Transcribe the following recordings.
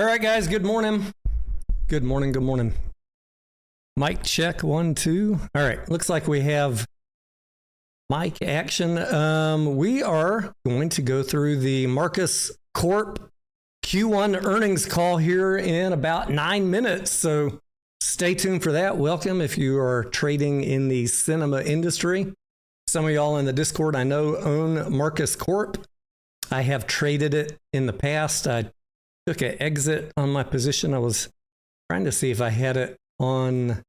All right, guys, good morning. Good morning, good morning. Mic check, 1, 2. All right, looks like we have mic action. We are going to go through the Marcus Corp Q1 earnings call here in about 9 minutes. So stay tuned for that. Welcome if you are trading in the cinema industry. Some of y'all in the Discord I know own Marcus Corp. I have traded it in the past. I took an exit on my position. I was trying to see if I had it on.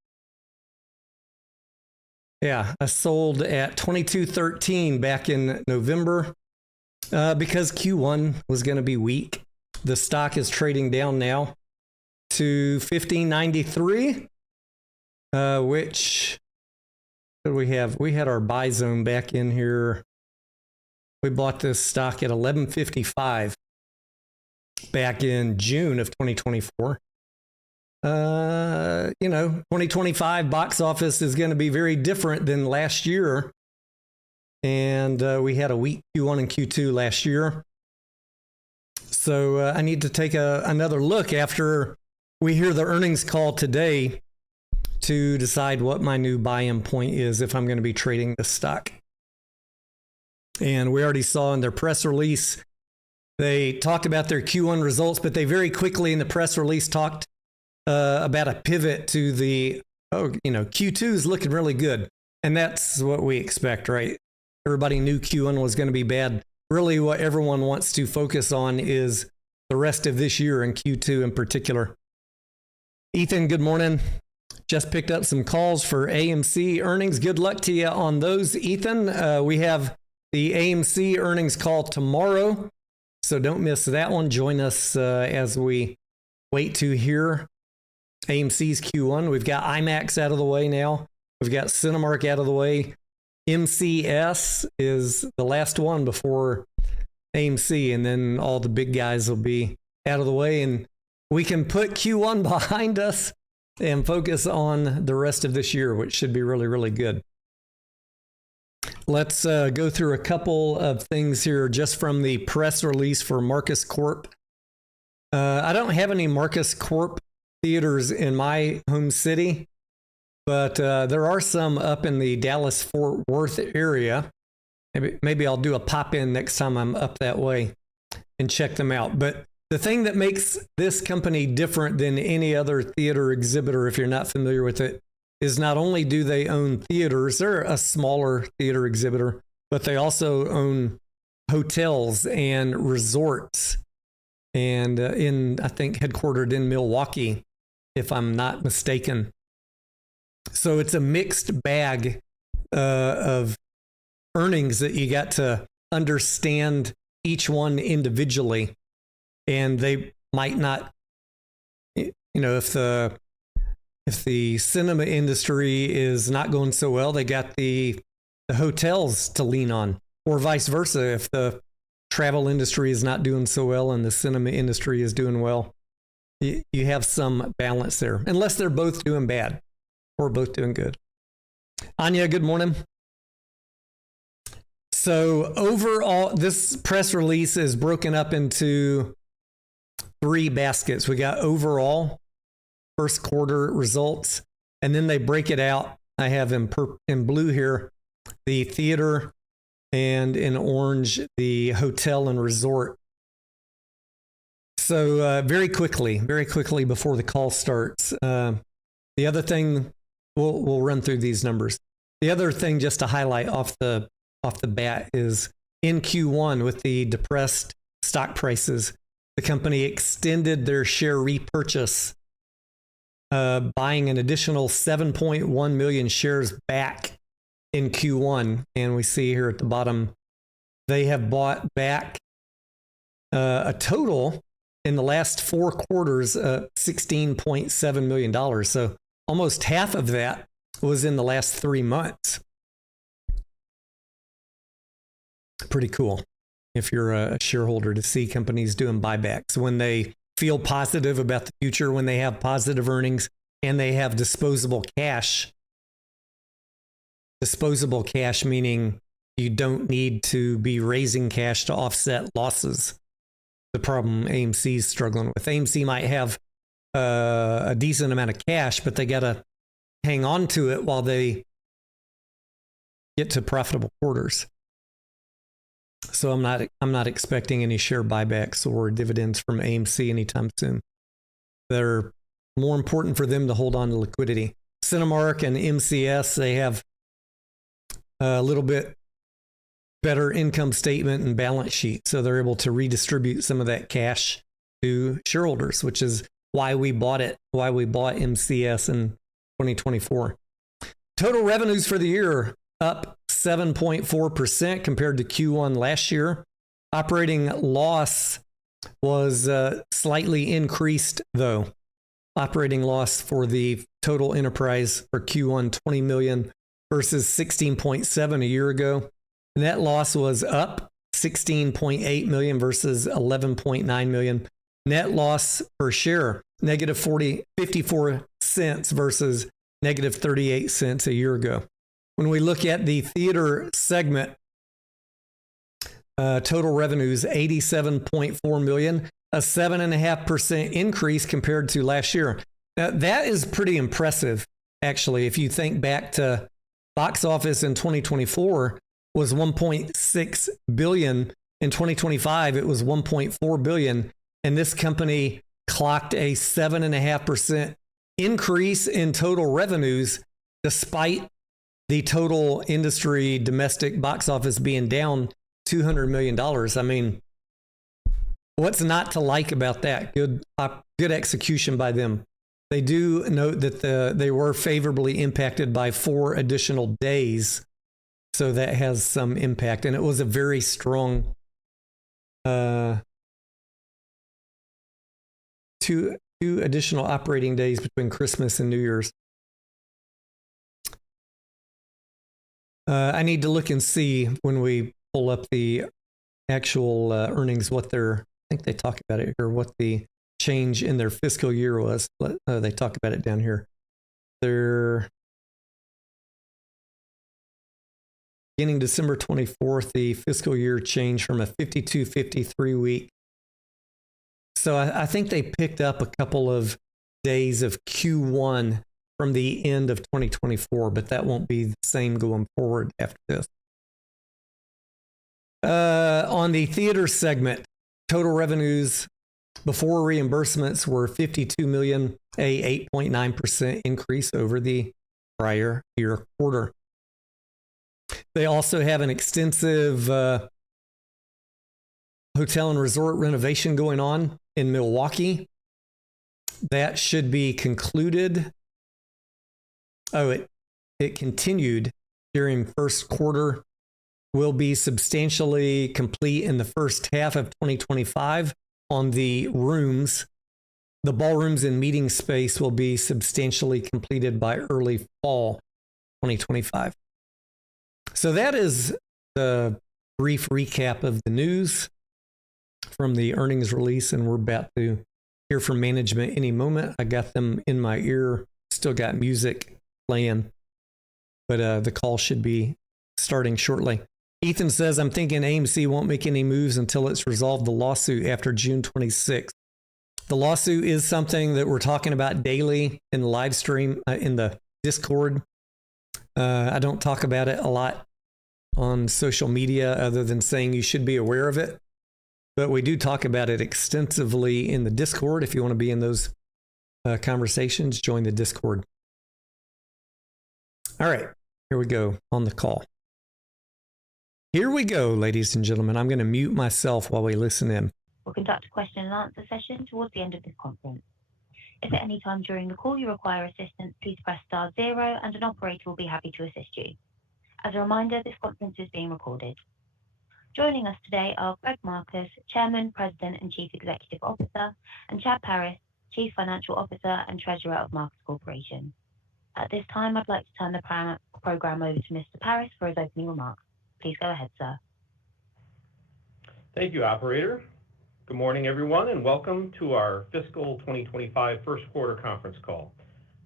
Yeah, I sold at 22.13 back in November because Q1 was going to be weak. The stock is trading down now to 15.93, which what do we have? We had our buy zone back in here. We bought this stock at 11.55 back in June of 2024. 2025 box office is going to be very different than last year. And we had a weak Q1 and Q2 last year. So I need to take another look after we hear the earnings call today to decide what my new buy-in point is if I'm going to be trading this stock. And we already saw in their press release, they talked about their Q1 results, but they very quickly in the press release talked about a pivot to the, Q2 is looking really good. And that's what we expect, right? Everybody knew Q1 was going to be bad. Really what everyone wants to focus on is the rest of this year and Q2 in particular. Ethan, good morning. Just picked up some calls for AMC earnings. Good luck to you on those, Ethan. We have the AMC earnings call tomorrow, so don't miss that one. Join us as we wait to hear AMC's Q1. We've got IMAX out of the way now. We've got Cinemark out of the way. MCS is the last one before AMC, and then all the big guys will be out of the way, and we can put Q1 behind us and focus on the rest of this year, which should be really, really good. Let's go through a couple of things here just from the press release for Marcus Corp. I don't have any Marcus Corp theaters in my home city, but there are some up in the Dallas-Fort Worth area. Maybe I'll do a pop-in next time I'm up that way and check them out. But the thing that makes this company different than any other theater exhibitor, if you're not familiar with it, is not only do they own theaters, they're a smaller theater exhibitor, but they also own hotels and resorts, and I think headquartered in Milwaukee, if I'm not mistaken. So it's a mixed bag of earnings that you got to understand each one individually, and they might not, if the cinema industry is not going so well, they got the hotels to lean on, or vice versa. If the travel industry is not doing so well and the cinema industry is doing well, you have some balance there, unless they're both doing bad or both doing good. Anya, good morning. So overall, this press release is broken up into 3 baskets. We got overall first quarter results, and then they break it out. I have in blue here the theater, and in orange the hotel and resort. So very quickly before the call starts, the other thing, we'll run through these numbers. The other thing just to highlight off the bat is in Q1 with the depressed stock prices, the company extended their share repurchase, buying an additional 7.1 million shares back in Q1. And we see here at the bottom, they have bought back a total in the last 4 quarters, $16.7 million. So almost half of that was in the last 3 months. Pretty cool if you're a shareholder to see companies doing buybacks when they feel positive about the future, when they have positive earnings and they have disposable cash. Disposable cash meaning you don't need to be raising cash to offset losses. the problem AMC is struggling with. AMC might have a decent amount of cash, but they got to hang on to it while they get to profitable quarters. So I'm not expecting any share buybacks or dividends from AMC anytime soon. They're more important for them to hold on to liquidity. Cinemark and MCS, they have a little bit better income statement and balance sheet, so they're able to redistribute some of that cash to shareholders, which is why we bought MCS in 2024. Total revenues for the year up 7.4% compared to Q1 last year. Operating loss was slightly increased, though. Operating loss for the total enterprise for Q1, 20 million versus 16.7 a year ago. Net loss was up 16.8 million versus 11.9 million. Net loss per share, negative 54 cents versus negative 38 cents a year ago. When we look at the theater segment, total revenues, 87.4 million, a 7.5% increase compared to last year. Now, that is pretty impressive, actually. If you think back to box office in 2024 was 1.6 billion. In 2025, it was 1.4 billion. And this company clocked a 7.5% increase in total revenues, despite the total industry domestic box office being down $200 million. I mean, what's not to like about that? Good execution by them. They do note that they were favorably impacted by 4 additional days, so that has some impact. And it was a very strong two additional operating days between Christmas and New Year's. I need to look and see when we pull up the actual earnings, I think they talk about it here, what the change in their fiscal year was. They talk about it down here. They're beginning December 24th, the fiscal year changed from a 52-53 week. So I think they picked up a couple of days of Q1 from the end of 2024, but that won't be the same going forward after this. On the theater segment, total revenues before reimbursements were 52 million, a 8.9% increase over the prior year quarter. They also have an extensive hotel and resort renovation going on in Milwaukee. That should be concluded. It continued during first quarter, will be substantially complete in the first half of 2025 on the rooms. The ballrooms and meeting space will be substantially completed by early fall 2025. So that is the brief recap of the news from the earnings release, and we're about to hear from management any moment. I got them in my ear, still got music playing, but the call should be starting shortly. Ethan says, I'm thinking AMC won't make any moves until it's resolved the lawsuit after June 26th. The lawsuit is something that we're talking about daily in the live stream, in the Discord. I don't talk about it a lot on social media other than saying you should be aware of it. But we do talk about it extensively in the Discord. If you want to be in those conversations, join the Discord. All right, here we go on the call. Here we go, ladies and gentlemen. I'm going to mute myself while we listen in. We'll conduct a question and answer session towards the end of this conference. If at any time during the call you require assistance, please press *0 and an operator will be happy to assist you. As a reminder, this conference is being recorded. Joining us today are Greg Marcus, Chairman, President, and Chief Executive Officer, and Chad Paris, Chief Financial Officer and Treasurer of Marcus Corporation. At this time, I'd like to turn the program over to Mr. Paris for his opening remarks. Please go ahead, sir. Thank you, operator. Good morning, everyone, and welcome to our fiscal 2025 first quarter conference call.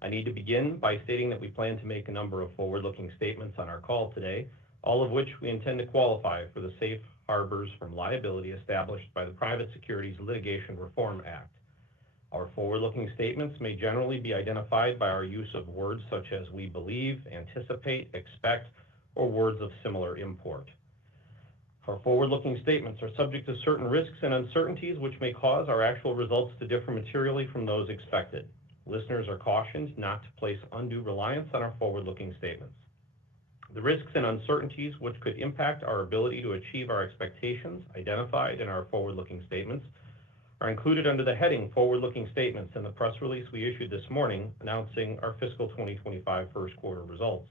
I need to begin by stating that we plan to make a number of forward-looking statements on our call today, all of which we intend to qualify for the safe harbors from liability established by the Private Securities Litigation Reform Act. Our forward-looking statements may generally be identified by our use of words such as we believe, anticipate, expect, or words of similar import. Our forward-looking statements are subject to certain risks and uncertainties which may cause our actual results to differ materially from those expected. Listeners are cautioned not to place undue reliance on our forward-looking statements. The risks and uncertainties which could impact our ability to achieve our expectations identified in our forward-looking statements are included under the heading Forward-Looking Statements in the press release we issued this morning announcing our fiscal 2025 first quarter results,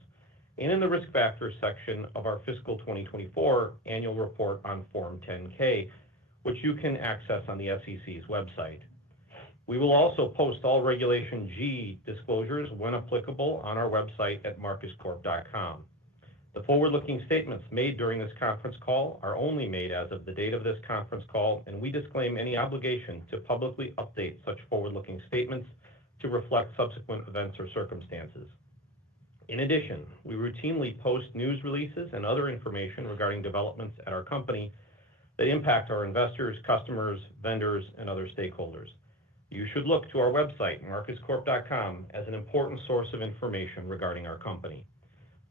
and in the Risk Factors section of our fiscal 2024 annual report on Form 10-K, which you can access on the SEC's website. We will also post all Regulation G disclosures, when applicable, on our website at marcuscorp.com. The forward-looking statements made during this conference call are only made as of the date of this conference call, and we disclaim any obligation to publicly update such forward-looking statements to reflect subsequent events or circumstances. In addition, we routinely post news releases and other information regarding developments at our company that impact our investors, customers, vendors, and other stakeholders. You should look to our website, marcuscorp.com, as an important source of information regarding our company.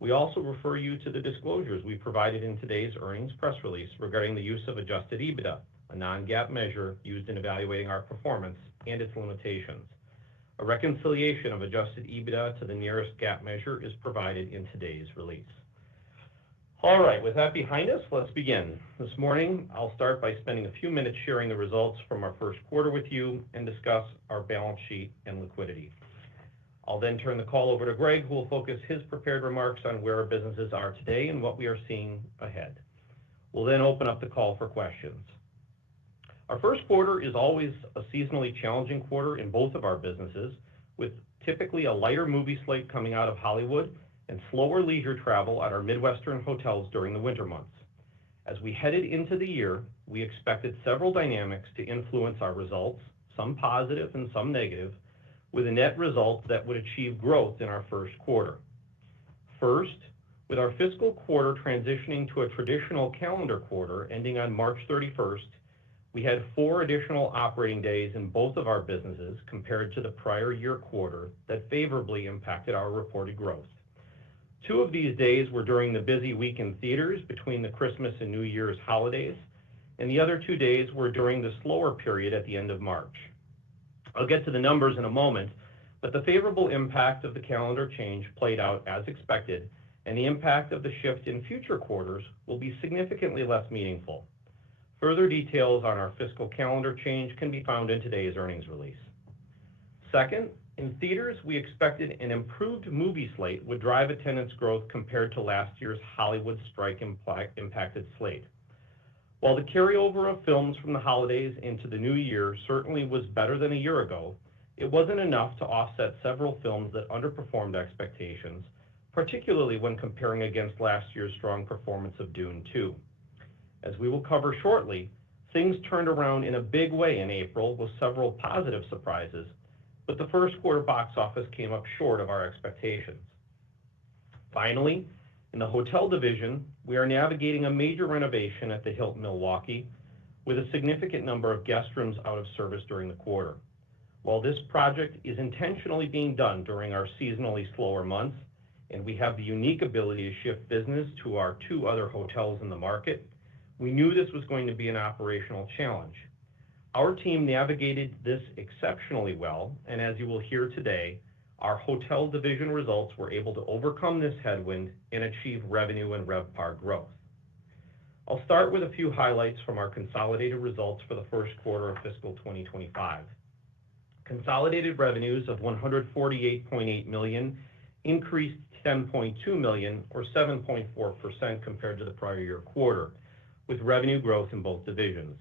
We also refer you to the disclosures we provided in today's earnings press release regarding the use of adjusted EBITDA, a non-GAAP measure used in evaluating our performance and its limitations. A reconciliation of adjusted EBITDA to the nearest GAAP measure is provided in today's release. All right, with that behind us, let's begin. This morning, I'll start by spending a few minutes sharing the results from our first quarter with you and discuss our balance sheet and liquidity. I'll then turn the call over to Greg, who will focus his prepared remarks on where our businesses are today and what we are seeing ahead. We'll then open up the call for questions. Our first quarter is always a seasonally challenging quarter in both of our businesses, with typically a lighter movie slate coming out of Hollywood and slower leisure travel at our Midwestern hotels during the winter months. As we headed into the year, we expected several dynamics to influence our results, some positive and some negative, with a net result that would achieve growth in our first quarter. First, with our fiscal quarter transitioning to a traditional calendar quarter ending on March 31st, we had 4 additional operating days in both of our businesses compared to the prior year quarter that favorably impacted our reported growth. 2 of these days were during the busy week in theaters between the Christmas and New Year's holidays, and the other 2 days were during the slower period at the end of March. I'll get to the numbers in a moment, but the favorable impact of the calendar change played out as expected, and the impact of the shift in future quarters will be significantly less meaningful. Further details on our fiscal calendar change can be found in today's earnings release. Second, in theaters, we expected an improved movie slate would drive attendance growth compared to last year's Hollywood strike impacted slate. While the carryover of films from the holidays into the new year certainly was better than a year ago, it wasn't enough to offset several films that underperformed expectations, particularly when comparing against last year's strong performance of Dune 2. As we will cover shortly, things turned around in a big way in April with several positive surprises, but the first quarter box office came up short of our expectations. Finally, in the hotel division, we are navigating a major renovation at the Hilton Milwaukee with a significant number of guest rooms out of service during the quarter. While this project is intentionally being done during our seasonally slower months, and we have the unique ability to shift business to our 2 other hotels in the market, we knew this was going to be an operational challenge. Our team navigated this exceptionally well, and as you will hear today, our hotel division results were able to overcome this headwind and achieve revenue and RevPAR growth. I'll start with a few highlights from our consolidated results for the first quarter of fiscal 2025. Consolidated revenues of $148.8 million increased $10.2 million, or 7.4% compared to the prior year quarter, with revenue growth in both divisions.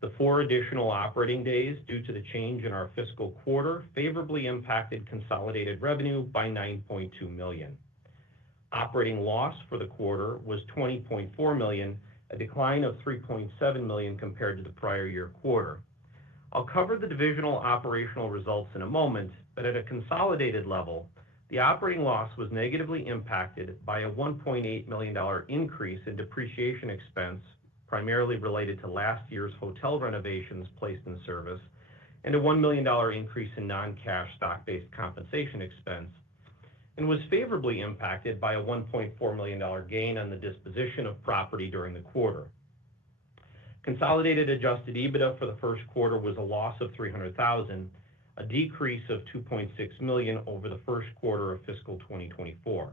The 4 additional operating days due to the change in our fiscal quarter favorably impacted consolidated revenue by $9.2 million. Operating loss for the quarter was $20.4 million, a decline of $3.7 million compared to the prior year quarter. I'll cover the divisional operational results in a moment, but at a consolidated level, the operating loss was negatively impacted by a $1.8 million increase in depreciation expense primarily related to last year's hotel renovations placed in service, and a $1 million increase in non-cash stock-based compensation expense, and was favorably impacted by a $1.4 million gain on the disposition of property during the quarter. Consolidated adjusted EBITDA for the first quarter was a loss of $300,000, a decrease of $2.6 million over the first quarter of fiscal 2024.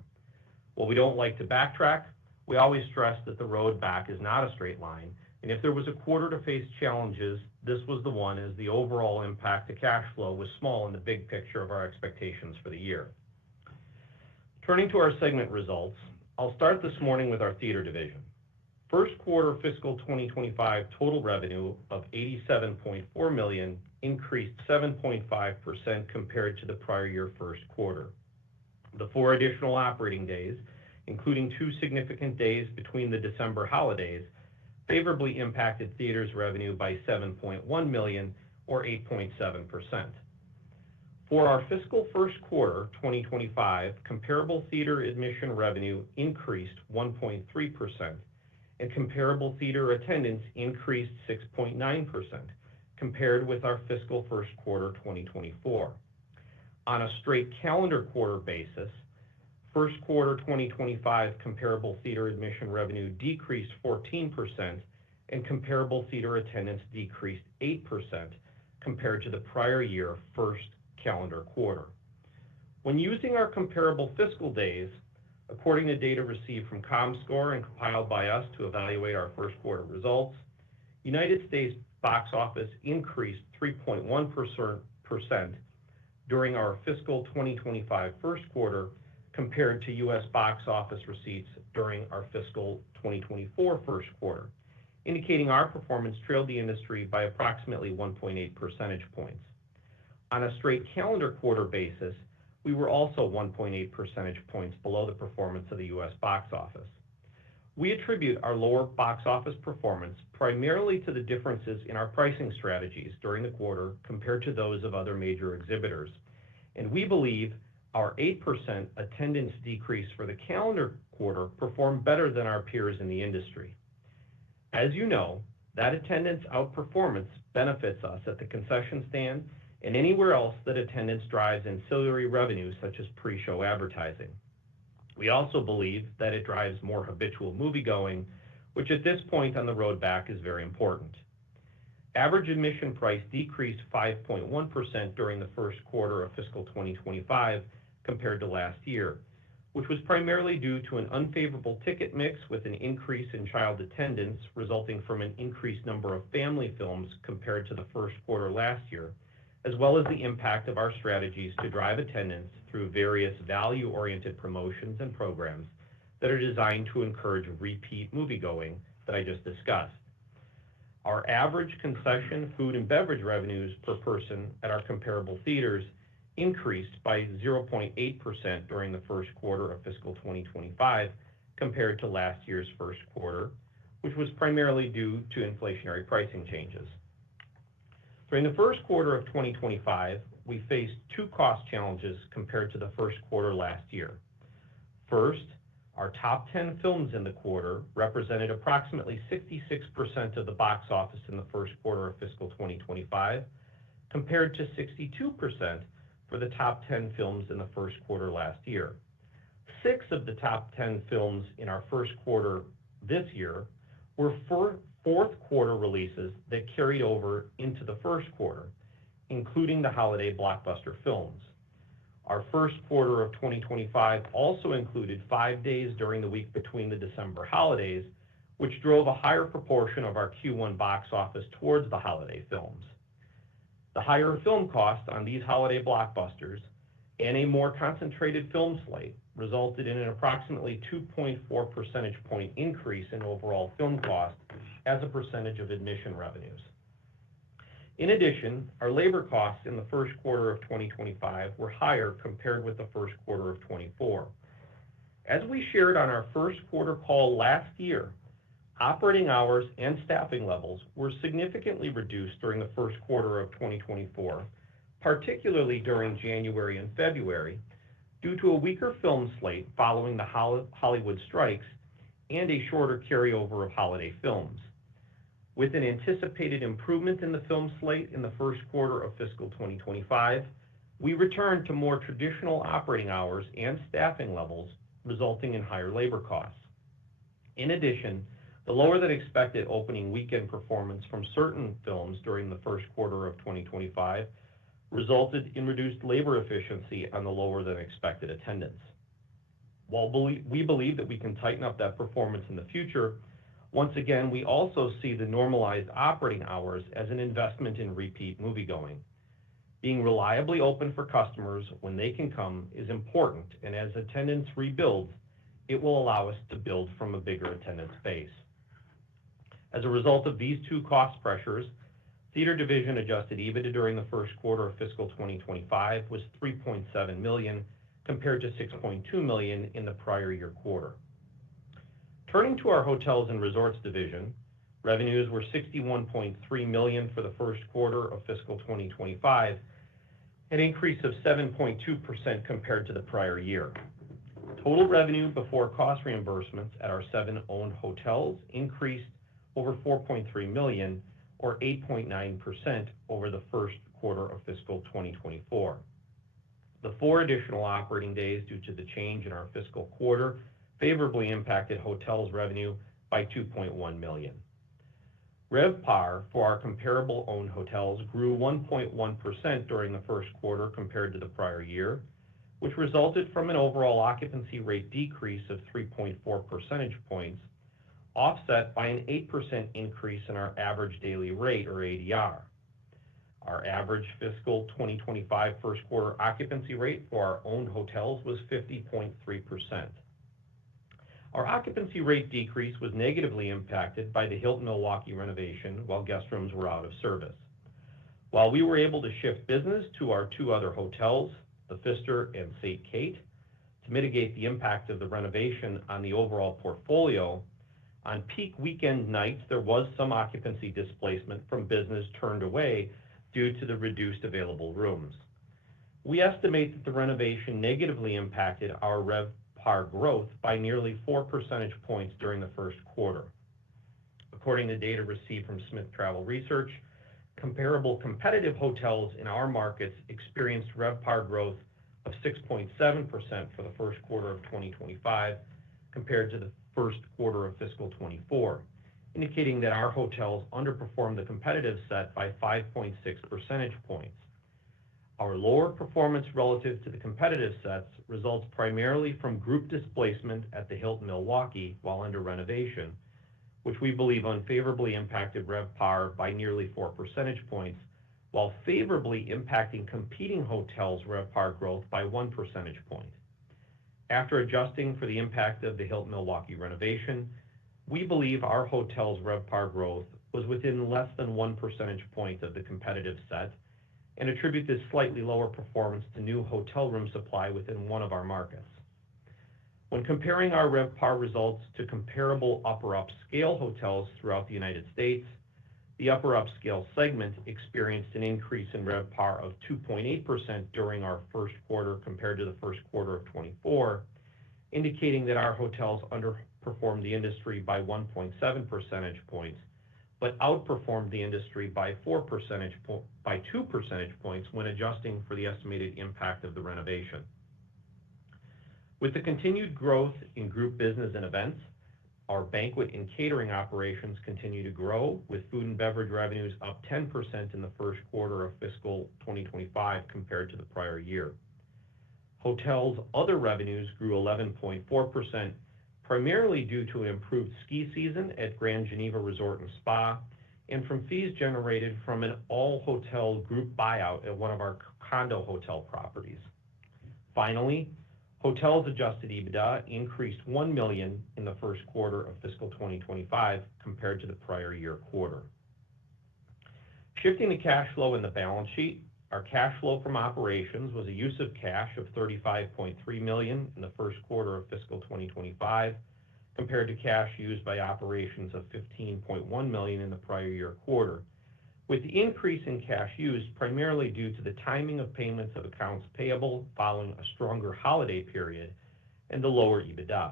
While we don't like to backtrack, we always stress that the road back is not a straight line, and if there was a quarter to face challenges, this was the one, as the overall impact to cash flow was small in the big picture of our expectations for the year. Turning to our segment results, I'll start this morning with our theater division. First quarter fiscal 2025 total revenue of $87.4 million increased 7.5% compared to the prior year first quarter. The 4 additional operating days, including 2 significant days between the December holidays, favorably impacted theaters revenue by $7.1 million, or 8.7%. For our fiscal first quarter 2025, comparable theater admission revenue increased 1.3%, and comparable theater attendance increased 6.9% compared with our fiscal first quarter 2024. On a straight calendar quarter basis, first quarter 2025 comparable theater admission revenue decreased 14%, and comparable theater attendance decreased 8% compared to the prior year first calendar quarter. When using our comparable fiscal days, according to data received from ComScore and compiled by us to evaluate our first quarter results, United States box office increased 3.1% during our fiscal 2025 first quarter compared to U.S. box office receipts during our fiscal 2024 first quarter, indicating our performance trailed the industry by approximately 1.8 percentage points. On a straight calendar quarter basis, we were also 1.8 percentage points below the performance of the U.S. box office. We attribute our lower box office performance primarily to the differences in our pricing strategies during the quarter compared to those of other major exhibitors, and we believe our 8% attendance decrease for the calendar quarter performed better than our peers in the industry. As you know, that attendance outperformance benefits us at the concession stand and anywhere else that attendance drives ancillary revenues such as pre-show advertising. We also believe that it drives more habitual moviegoing, which at this point on the road back is very important. Average admission price decreased 5.1% during the first quarter of fiscal 2025 compared to last year, which was primarily due to an unfavorable ticket mix with an increase in child attendance resulting from an increased number of family films compared to the first quarter last year, as well as the impact of our strategies to drive attendance through various value-oriented promotions and programs that are designed to encourage repeat moviegoing that I just discussed. Our average concession, food, and beverage revenues per person at our comparable theaters increased by 0.8% during the first quarter of fiscal 2025 compared to last year's first quarter, which was primarily due to inflationary pricing changes. During the first quarter of 2025, we faced 2 cost challenges compared to the first quarter last year. First, our top 10 films in the quarter represented approximately 66% of the box office in the first quarter of fiscal 2025, compared to 62% for the top 10 films in the first quarter last year. 6 of the top 10 films in our first quarter this year were fourth quarter releases that carried over into the first quarter, including the holiday blockbuster films. Our first quarter of 2025 also included 5 days during the week between the December holidays, which drove a higher proportion of our Q1 box office towards the holiday films. The higher film cost on these holiday blockbusters and a more concentrated film slate resulted in an approximately 2.4 percentage point increase in overall film cost as a percentage of admission revenues. In addition, our labor costs in the first quarter of 2025 were higher compared with the first quarter of 2024. As we shared on our first quarter call last year, operating hours and staffing levels were significantly reduced during the first quarter of 2024, particularly during January and February, due to a weaker film slate following the Hollywood strikes and a shorter carryover of holiday films. With an anticipated improvement in the film slate in the first quarter of fiscal 2025, we returned to more traditional operating hours and staffing levels, resulting in higher labor costs. In addition, the lower than expected opening weekend performance from certain films during the first quarter of 2025 resulted in reduced labor efficiency on the lower than expected attendance. While we believe that we can tighten up that performance in the future, once again, we also see the normalized operating hours as an investment in repeat moviegoing. Being reliably open for customers when they can come is important, and as attendance rebuilds, it will allow us to build from a bigger attendance base. As a result of these two cost pressures, Theater Division adjusted EBITDA during the first quarter of fiscal 2025 was $3.7 million compared to $6.2 million in the prior year quarter. Turning to our Hotels and Resorts Division, revenues were $61.3 million for the first quarter of fiscal 2025, an increase of 7.2% compared to the prior year. Total revenue before cost reimbursements at our 7 owned hotels increased over $4.3 million, or 8.9% over the first quarter of fiscal 2024. The 4 additional operating days due to the change in our fiscal quarter favorably impacted hotels revenue by $2.1 million. RevPAR for our comparable owned hotels grew 1.1% during the first quarter compared to the prior year, which resulted from an overall occupancy rate decrease of 3.4 percentage points, offset by an 8% increase in our average daily rate, or ADR. Our average fiscal 2025 first quarter occupancy rate for our owned hotels was 50.3%. Our occupancy rate decrease was negatively impacted by the Hilton Milwaukee renovation while guest rooms were out of service. While we were able to shift business to our 2 other hotels, the Pfister and St. Kate, to mitigate the impact of the renovation on the overall portfolio, on peak weekend nights, there was some occupancy displacement from business turned away due to the reduced available rooms. We estimate that the renovation negatively impacted our RevPAR growth by nearly 4 percentage points during the first quarter. According to data received from Smith Travel Research, comparable competitive hotels in our markets experienced RevPAR growth of 6.7% for the first quarter of 2025 compared to the first quarter of fiscal 24, indicating that our hotels underperformed the competitive set by 5.6 percentage points. Our lower performance relative to the competitive sets results primarily from group displacement at the Hilton Milwaukee while under renovation, which we believe unfavorably impacted RevPAR by nearly 4 percentage points, while favorably impacting competing hotels' RevPAR growth by 1 percentage point. After adjusting for the impact of the Hilton Milwaukee renovation, we believe our hotel's RevPAR growth was within less than 1 percentage point of the competitive set and attribute this slightly lower performance to new hotel room supply within one of our markets. When comparing our RevPAR results to comparable upper upscale hotels throughout the United States, the upper upscale segment experienced an increase in RevPAR of 2.8% during our first quarter compared to the first quarter of 24, indicating that our hotels underperformed the industry by 1.7 percentage points, but outperformed the industry by 2 percentage points when adjusting for the estimated impact of the renovation. With the continued growth in group business and events, our banquet and catering operations continue to grow, with food and beverage revenues up 10% in the first quarter of fiscal 2025 compared to the prior year. Hotels' other revenues grew 11.4%, primarily due to an improved ski season at Grand Geneva Resort and Spa, and from fees generated from an all-hotel group buyout at one of our condo hotel properties. Finally, hotels' adjusted EBITDA increased $1 million in the first quarter of fiscal 2025 compared to the prior year quarter. Shifting to cash flow in the balance sheet, our cash flow from operations was a use of cash of $35.3 million in the first quarter of fiscal 2025, compared to cash used by operations of $15.1 million in the prior year quarter, with the increase in cash used primarily due to the timing of payments of accounts payable following a stronger holiday period and the lower EBITDA.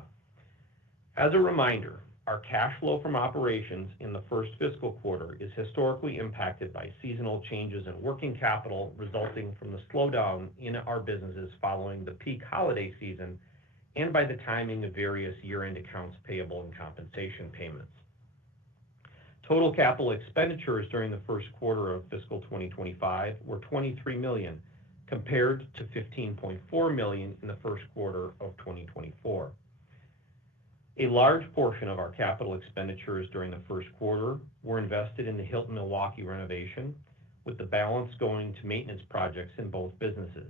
As a reminder, our cash flow from operations in the first fiscal quarter is historically impacted by seasonal changes in working capital resulting from the slowdown in our businesses following the peak holiday season and by the timing of various year-end accounts payable and compensation payments. Total capital expenditures during the first quarter of fiscal 2025 were $23 million, compared to $15.4 million in the first quarter of 2024. A large portion of our capital expenditures during the first quarter were invested in the Hilton Milwaukee renovation, with the balance going to maintenance projects in both businesses.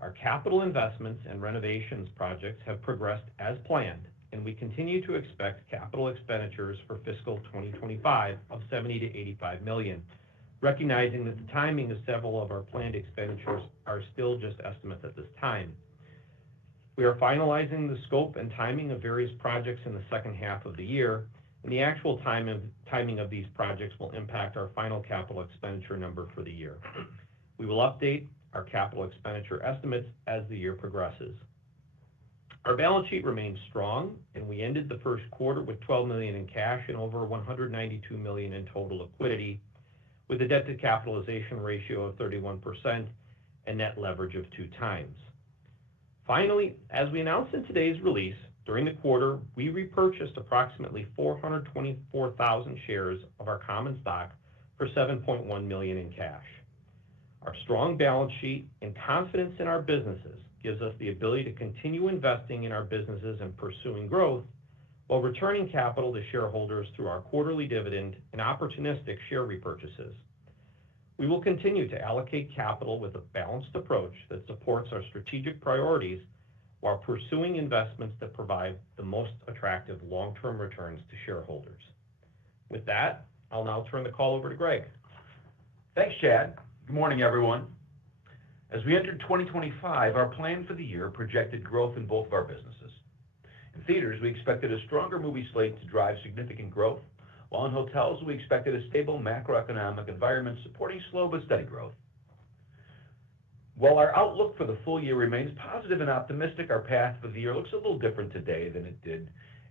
Our capital investments and renovations projects have progressed as planned, and we continue to expect capital expenditures for fiscal 2025 of $70 to $85 million, recognizing that the timing of several of our planned expenditures are still just estimates at this time. We are finalizing the scope and timing of various projects in the second half of the year, and the actual timing of these projects will impact our final capital expenditure number for the year. We will update our capital expenditure estimates as the year progresses. Our balance sheet remains strong, and we ended the first quarter with $12 million in cash and over $192 million in total liquidity, with a debt to capitalization ratio of 31% and net leverage of 2 times. Finally, as we announced in today's release, during the quarter, we repurchased approximately 424,000 shares of our common stock for $7.1 million in cash. Our strong balance sheet and confidence in our businesses gives us the ability to continue investing in our businesses and pursuing growth while returning capital to shareholders through our quarterly dividend and opportunistic share repurchases. We will continue to allocate capital with a balanced approach that supports our strategic priorities while pursuing investments that provide the most attractive long-term returns to shareholders. With that, I'll now turn the call over to Greg. Thanks, Chad. Good morning, everyone. As we entered 2025, our plan for the year projected growth in both of our businesses. In theaters, we expected a stronger movie slate to drive significant growth, while in hotels, we expected a stable macroeconomic environment supporting slow but steady growth. While our outlook for the full year remains positive and optimistic, our path for the year looks a little different today than it did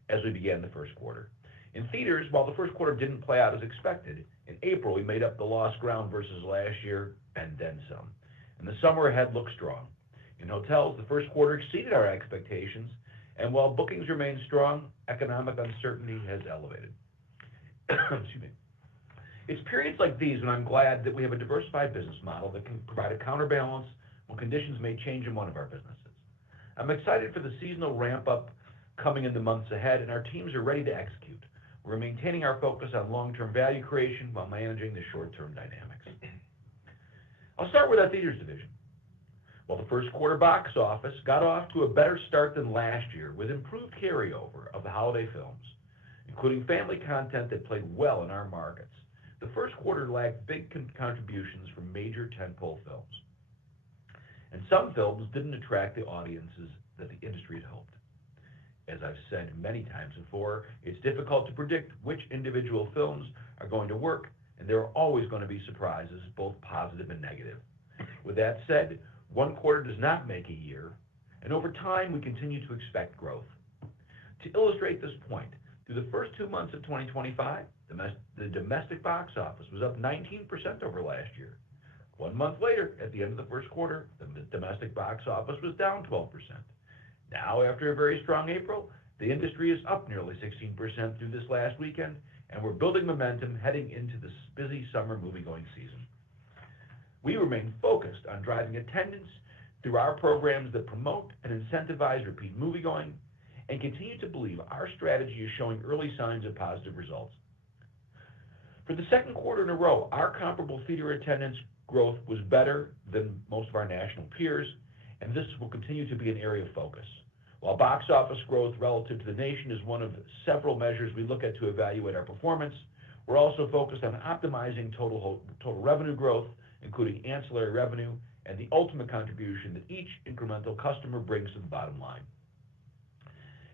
as we began the first quarter. In theaters, while the first quarter didn't play out as expected, in April we made up the lost ground versus last year and then some. And the summer ahead looks strong. In hotels, the first quarter exceeded our expectations, and while bookings remain strong, economic uncertainty has elevated. Excuse me. It's periods like these when I'm glad that we have a diversified business model that can provide a counterbalance when conditions may change in one of our businesses. I'm excited for the seasonal ramp-up coming in the months ahead, and our teams are ready to execute. We're maintaining our focus on long-term value creation while managing the short-term dynamics. I'll start with our theaters division. While the first quarter box office got off to a better start than last year with improved carryover of the holiday films, including family content that played well in our markets, the first quarter lacked big contributions from major tentpole films. And some films didn't attract the audiences that the industry had hoped. As I've said many times before, it's difficult to predict which individual films are going to work, and there are always going to be surprises, both positive and negative. With that said, one quarter does not make a year, and over time we continue to expect growth. To illustrate this point, through the first 2 months of 2025, the domestic box office was up 19% over last year. 1 month later, at the end of the first quarter, the domestic box office was down 12%. Now, after a very strong April, the industry is up nearly 16% through this last weekend, and we're building momentum heading into this busy summer moviegoing season. We remain focused on driving attendance through our programs that promote and incentivize repeat moviegoing, and continue to believe our strategy is showing early signs of positive results. For the second quarter in a row, our comparable theater attendance growth was better than most of our national peers, and this will continue to be an area of focus. While box office growth relative to the nation is one of several measures we look at to evaluate our performance, we're also focused on optimizing total revenue growth, including ancillary revenue, and the ultimate contribution that each incremental customer brings to the bottom line.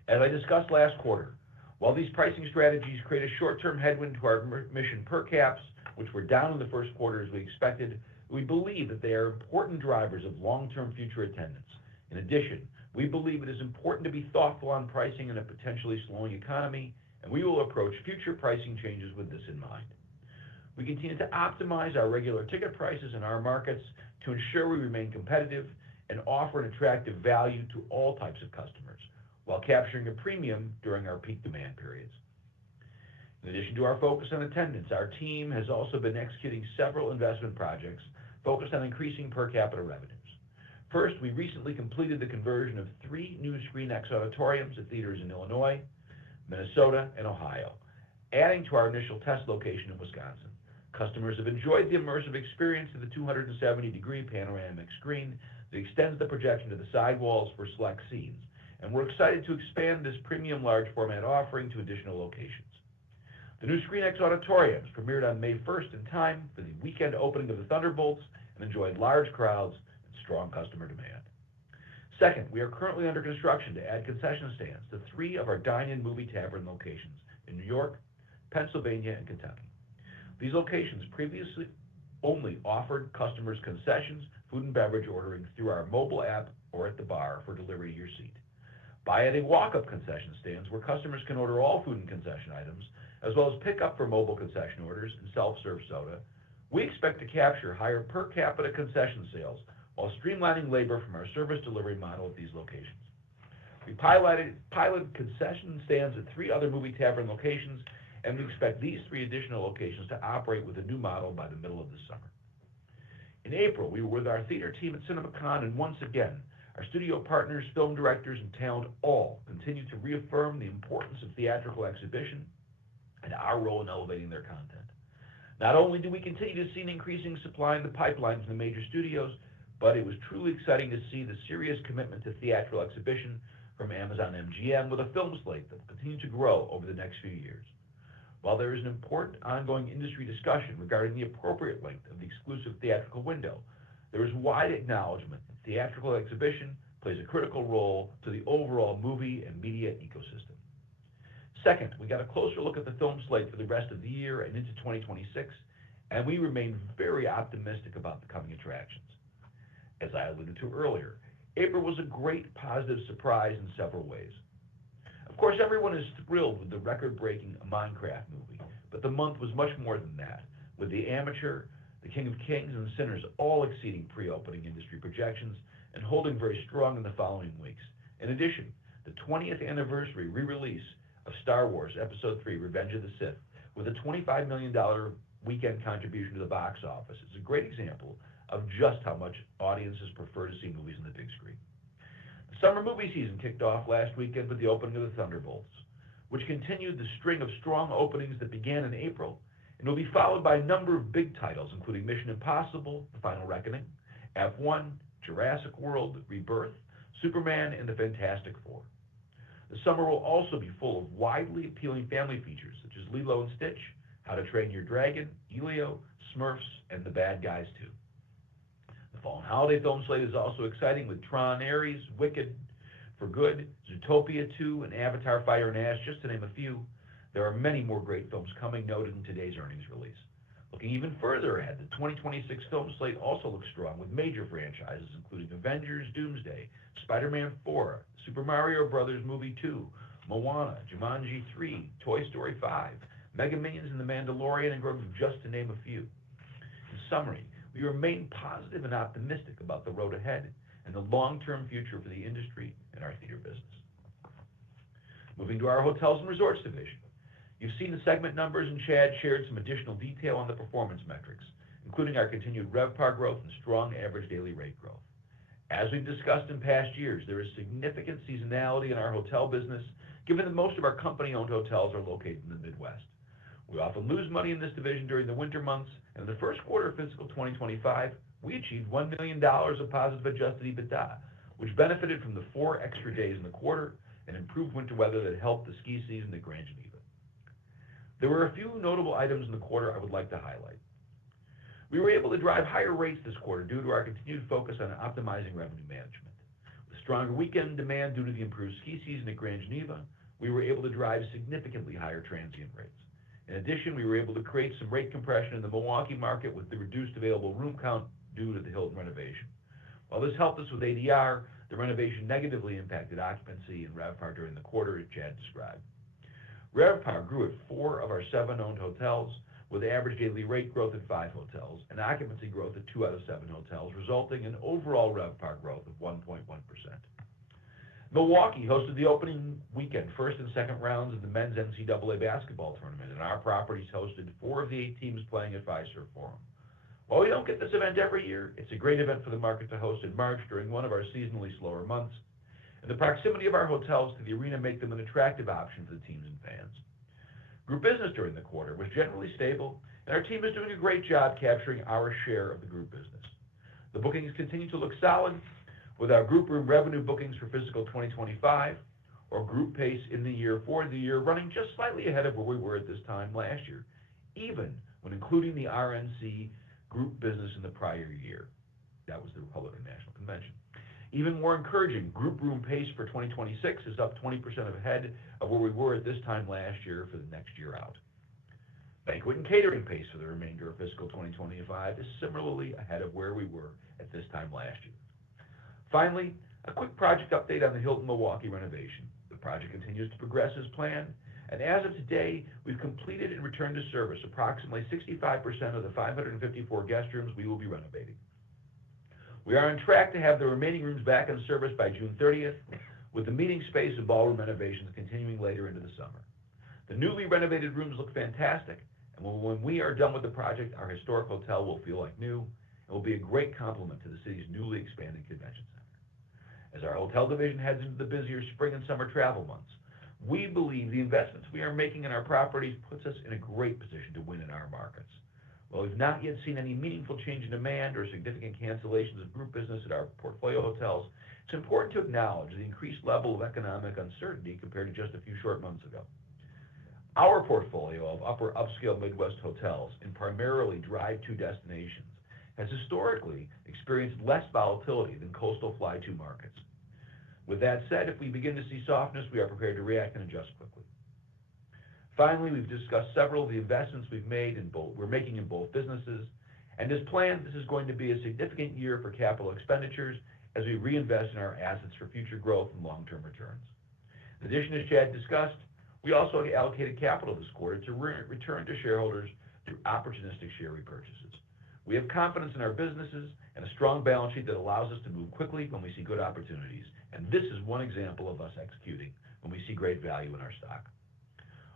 As I discussed last quarter, while these pricing strategies create a short-term headwind to our admission per caps, which were down in the first quarter as we expected, we believe that they are important drivers of long-term future attendance. In addition, we believe it is important to be thoughtful on pricing in a potentially slowing economy and we will approach future pricing changes with this in mind. We continue to optimize our regular ticket prices in our markets to ensure we remain competitive and offer an attractive value to all types of customers, while capturing a premium during our peak demand periods. In addition to our focus on attendance, our team has also been executing several investment projects focused on increasing per capita revenues. First, we recently completed the conversion of 3 new ScreenX auditoriums at theaters in Illinois, Minnesota, and Ohio, adding to our initial test location in Wisconsin. Customers have enjoyed the immersive experience of the 270-degree panoramic screen that extends the projection to the sidewalls for select scenes, and we're excited to expand this premium large format offering to additional locations. The new ScreenX auditoriums premiered on May 1st in time for the weekend opening of the Thunderbolts and enjoyed large crowds and strong customer demand. Second, we are currently under construction to add concession stands to 3 of our dine-in movie tavern locations in New York, Pennsylvania, and Kentucky. These locations previously only offered customers concessions, food and beverage ordering through our mobile app or at the bar for delivery to your seat. By adding walk-up concession stands where customers can order all food and concession items, as well as pick up for mobile concession orders and self-serve soda, we expect to capture higher per capita concession sales while streamlining labor from our service delivery model at these locations. We piloted concession stands at 3 other movie tavern locations, and we expect these 3 additional locations to operate with a new model by the middle of the summer. In April, we were with our theater team at CinemaCon, and once again, our studio partners, film directors, and talent all continue to reaffirm the importance of theatrical exhibition and our role in elevating their content. Not only do we continue to see an increasing supply in the pipeline from the major studios, but it was truly exciting to see the serious commitment to theatrical exhibition from Amazon MGM with a film slate that will continue to grow over the next few years. While there is an important ongoing industry discussion regarding the appropriate length of the exclusive theatrical window, there is wide acknowledgement that theatrical exhibition plays a critical role to the overall movie and media ecosystem. Second, we got a closer look at the film slate for the rest of the year and into 2026, and we remain very optimistic about the coming attractions. As I alluded to earlier, April was a great positive surprise in several ways. Of course, everyone is thrilled with the record-breaking Minecraft movie, but the month was much more than that, with The Amateur, The King of Kings, and Sinners all exceeding pre-opening industry projections and holding very strong in the following weeks. In addition, the 20th anniversary re-release of Star Wars Episode III: Revenge of the Sith, with a $25 million weekend contribution to the box office, is a great example of just how much audiences prefer to see movies on the big screen. The summer movie season kicked off last weekend with the opening of the Thunderbolts, which continued the string of strong openings that began in April and will be followed by a number of big titles, including Mission Impossible: The Final Reckoning, F1, Jurassic World: Rebirth, Superman, and the Fantastic Four. The summer will also be full of widely appealing family features such as Lilo and Stitch, How to Train Your Dragon, Elio, Smurfs, and The Bad Guys 2. The fall and holiday film slate is also exciting with Tron Ares, Wicked, For Good, Zootopia 2, and Avatar: Fire and Ash, just to name a few. There are many more great films coming, noted in today's earnings release. Looking even further ahead, the 2026 film slate also looks strong with major franchises including Avengers: Doomsday, Spider-Man 4, Super Mario Bros. Movie 2, Moana, Jumanji 3, Toy Story 5, Mega Minions and The Mandalorian, and Grogu, just to name a few. In summary, we remain positive and optimistic about the road ahead and the long-term future for the industry and our theater business. Moving to our hotels and resorts division. You've seen the segment numbers, and Chad shared some additional detail on the performance metrics, including our continued RevPAR growth and strong average daily rate growth. As we've discussed in past years, there is significant seasonality in our hotel business, given that most of our company-owned hotels are located in the Midwest. We often lose money in this division during the winter months, and in the first quarter of fiscal 2025, we achieved $1 million of positive adjusted EBITDA, which benefited from the 4 extra days in the quarter and improved winter weather that helped the ski season at Grand Geneva. There were a few notable items in the quarter I would like to highlight. We were able to drive higher rates this quarter due to our continued focus on optimizing revenue management. With stronger weekend demand due to the improved ski season at Grand Geneva, we were able to drive significantly higher transient rates. In addition, we were able to create some rate compression in the Milwaukee market with the reduced available room count due to the Hilton renovation. While this helped us with ADR, the renovation negatively impacted occupancy and RevPAR during the quarter, as Chad described. RevPAR grew at 4 of our 7 owned hotels, with average daily rate growth at 5 hotels and occupancy growth at 2 out of 7 hotels, resulting in overall RevPAR growth of 1.1%. Milwaukee hosted the opening weekend first and second rounds of the men's NCAA basketball tournament, and our properties hosted 4 of the 8 teams playing at Fiserv Forum. While we don't get this event every year, it's a great event for the market to host in March during one of our seasonally slower months, and the proximity of our hotels to the arena make them an attractive option for the teams and fans. Group business during the quarter was generally stable, and our team is doing a great job capturing our share of the group business. The bookings continue to look solid, with our group room revenue bookings for fiscal 2025, or group pace in the year for the year, running just slightly ahead of where we were at this time last year, even when including the RNC group business in the prior year. That was the Republican National Convention. Even more encouraging, group room pace for 2026 is up 20% ahead of where we were at this time last year for the next year out. Banquet and catering pace for the remainder of fiscal 2025 is similarly ahead of where we were at this time last year. Finally, a quick project update on the Hilton Milwaukee renovation. The project continues to progress as planned, and as of today, we've completed and returned to service approximately 65% of the 554 guest rooms we will be renovating. We are on track to have the remaining rooms back in service by June 30th, with the meeting space and ballroom renovations continuing later into the summer. The newly renovated rooms look fantastic, and when we are done with the project, our historic hotel will feel like new and will be a great complement to the city's newly expanded convention center. As our hotel division heads into the busier spring and summer travel months, we believe the investments we are making in our properties puts us in a great position to win in our markets. While we've not yet seen any meaningful change in demand or significant cancellations of group business at our portfolio hotels, it's important to acknowledge the increased level of economic uncertainty compared to just a few short months ago. Our portfolio of upper upscale Midwest hotels in primarily drive-to destinations has historically experienced less volatility than coastal fly-to markets. With that said, if we begin to see softness, we are prepared to react and adjust quickly. Finally, we've discussed several of the investments we're making in both businesses, and as planned, this is going to be a significant year for capital expenditures as we reinvest in our assets for future growth and long-term returns. In addition, as Chad discussed, we also allocated capital this quarter to return to shareholders through opportunistic share repurchases. We have confidence in our businesses and a strong balance sheet that allows us to move quickly when we see good opportunities, and this is one example of us executing when we see great value in our stock.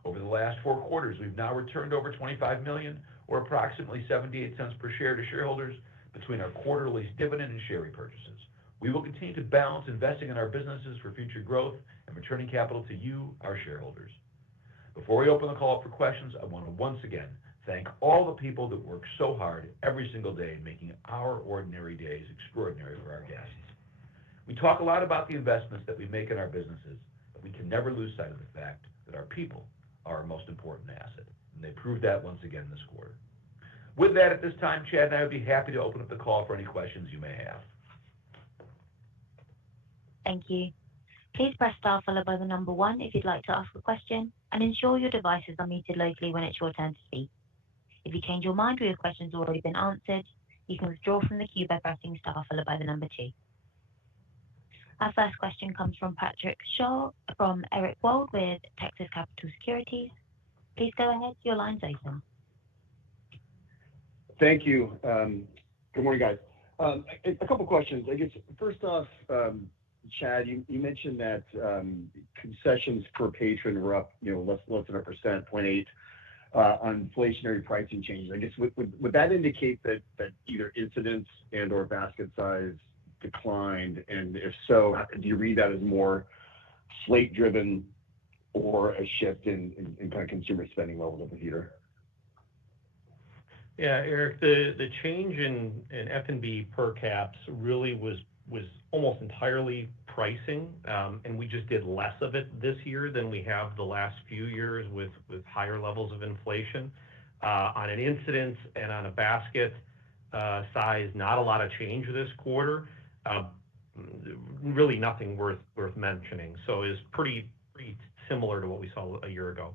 Over the last 4 quarters, we've now returned over $25 million, or approximately 78 cents per share to shareholders between our quarterly dividend and share repurchases. We will continue to balance investing in our businesses for future growth and returning capital to you, our shareholders. Before we open the call up for questions, I want to once again thank all the people that work so hard every single day making our ordinary days extraordinary for our guests. We talk a lot about the investments that we make in our businesses, but we can never lose sight of the fact that our people are our most important asset, and they proved that once again this quarter. With that, at this time, Chad and I would be happy to open up the call for any questions you may have. Thank you. Please press star followed by the number 1 if you'd like to ask a question, and ensure your devices are muted locally when it's your turn to speak. If you change your mind or your question's already been answered, you can withdraw from the queue by pressing star followed by the number 2. Our first question comes from Patrick Shaw from Eric Wold with Texas Capital Securities. Please go ahead. Your line's open. Thank you. Good morning, guys. A couple questions. I guess first off, Chad, you mentioned that concessions per patron were up, less than 1%, 0.8 on inflationary pricing changes. I guess would that indicate that either incidence and or basket size declined, and if so, do you read that as more slate driven or a shift in kind of consumer spending levels of the theater? Yeah, Eric, the change in F&B per caps really was almost entirely pricing, and we just did less of it this year than we have the last few years with higher levels of inflation. On an incidence and on a basket size, not a lot of change this quarter. Really nothing worth mentioning. So it's pretty similar to what we saw a year ago.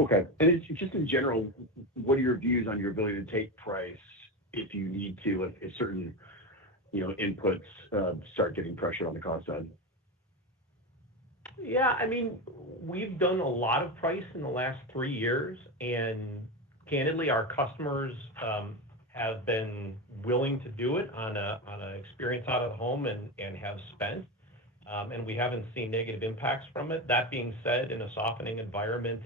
Okay. And it's just in general, what are your views on your ability to take price if you need to, if certain inputs start getting pressure on the cost side? Yeah, I mean, we've done a lot of price in the last 3 years, and candidly, our customers have been willing to do it on a experience out of the home and have spent, and we haven't seen negative impacts from it. That being said, in a softening environment,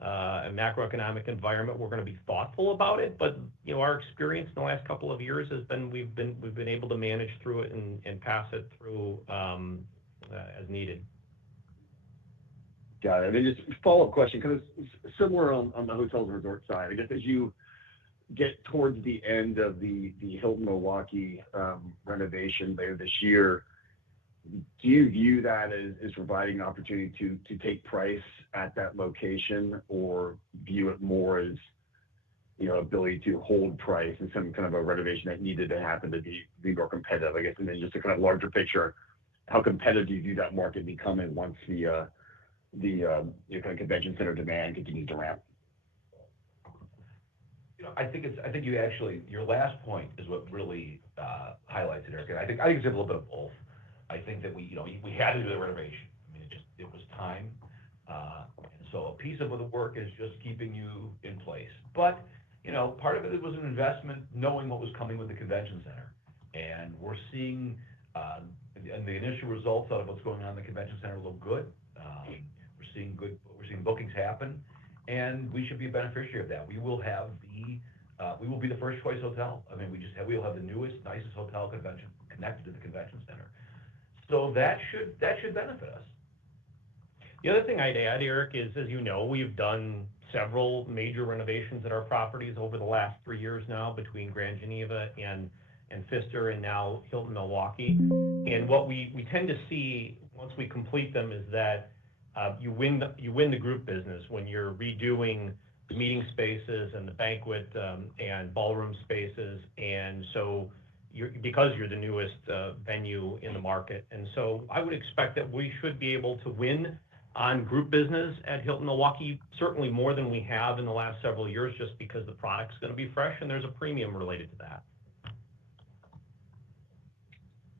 a macroeconomic environment, we're going to be thoughtful about it. But our experience in the last couple of years has been we've been able to manage through it and pass it through as needed. Got it. I mean, just a follow-up question, because it's similar on the hotels and resort side. I guess as you get towards the end of the Hilton Milwaukee renovation later this year, do you view that as providing an opportunity to take price at that location, or view it more as ability to hold price in some kind of a renovation that needed to happen to be more competitive, I guess? And then just a kind of larger picture, how competitive do you view that market becoming once the kind of convention center demand continues to ramp? I think you actually, your last point is what really highlights it, Eric. And I think it's a little bit of both. I think that we had to do the renovation. I mean, it was time. And so a piece of the work is just keeping you in place. But, part of it was an investment knowing what was coming with the convention center. And we're seeing, and the initial results out of what's going on in the convention center look good. We're seeing bookings happen, and we should be a beneficiary of that. We will be the first choice hotel. I mean, we'll have the newest, nicest hotel convention connected to the convention center. So that should benefit us. The other thing I'd add, Eric, is, as you know, we've done several major renovations at our properties over the last 3 years now, between Grand Geneva and Pfister, and now Hilton Milwaukee. And what we tend to see once we complete them is that you win the group business when you're redoing the meeting spaces and the banquet and ballroom spaces, and so because you're the newest venue in the market. And so I would expect that we should be able to win on group business at Hilton Milwaukee, certainly more than we have in the last several years, just because the product's going to be fresh and there's a premium related to that.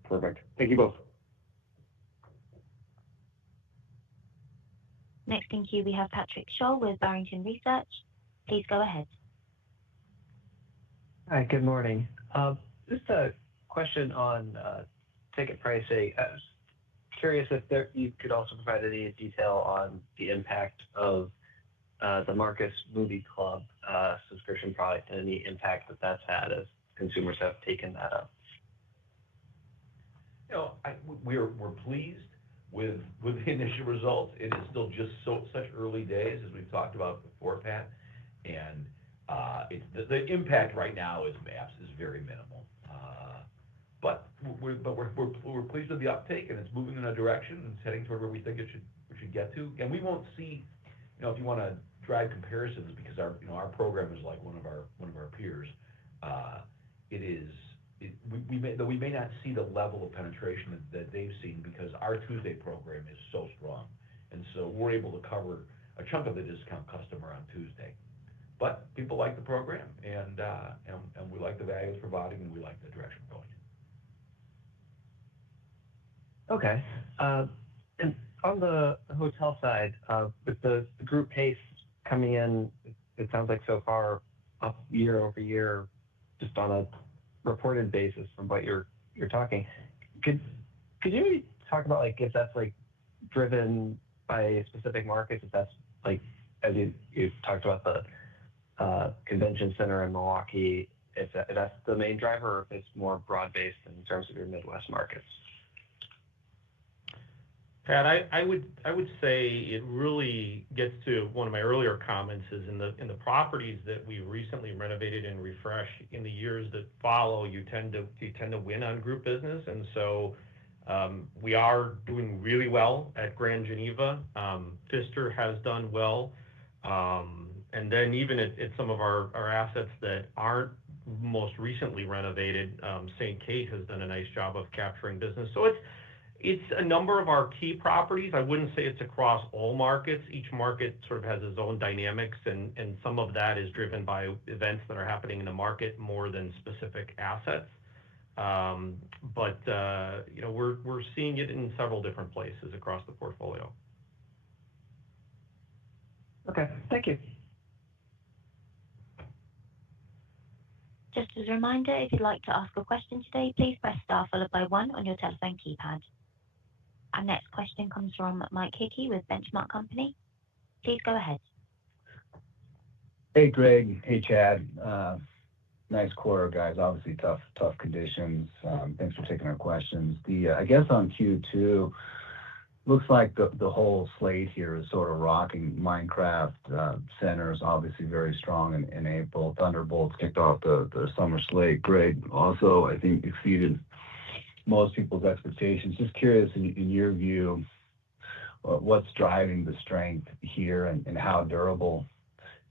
Perfect. Thank you both. Next in queue, we have Patrick Scholl with Barrington Research. Please go ahead. Hi, good morning. Just a question on ticket pricing. I was curious if you could also provide any detail on the impact of the Marcus Movie Club subscription product and any impact that's had as consumers have taken that up. We're pleased with the initial results. It is still just such early days, as we've talked about before, Pat. And the impact right now is very minimal. But we're pleased with the uptake, and it's moving in a direction and it's heading toward where we think it should get to. And we won't see, if you want to drive comparisons, because our program is like one of our peers. We may not see the level of penetration that they've seen, because our Tuesday program is so strong, and so we're able to cover a chunk of the discount customer on Tuesday. But people like the program, and we like the value it's providing, and we like the direction we're going. Okay. And on the hotel side, with the group pace coming in, it sounds like so far up year over year, just on a reported basis from what you're talking. Could you talk about if that's driven by specific markets? If that's as you talked about the convention center in Milwaukee, if that's the main driver, or if it's more broad based in terms of your Midwest markets? Pat, I would say it really gets to one of my earlier comments, is in the properties that we recently renovated and refreshed. In the years that follow, you tend to win on group business, and so we are doing really well at Grand Geneva. Pfister has done well, and then even at some of our assets that aren't most recently renovated, St. Kate has done a nice job of capturing business. So it's a number of our key properties. I wouldn't say it's across all markets. Each market sort of has its own dynamics, and some of that is driven by events that are happening in the market more than specific assets. But we're seeing it in several different places across the portfolio. Okay, thank you. Just as a reminder, if you'd like to ask a question today, please press star followed by 1 on your telephone keypad. Our next question comes from Mike Hickey with Benchmark Company. Please go ahead. Hey, Greg. Hey, Chad. Nice quarter, guys. Obviously, tough conditions. Thanks for taking our questions. I guess on Q2, looks like the whole slate here is sort of rocking. Minecraft Centers obviously very strong in April. Thunderbolts kicked off the summer slate. Greg also, I think, exceeded most people's expectations. Just curious, in your view, what's driving the strength here and how durable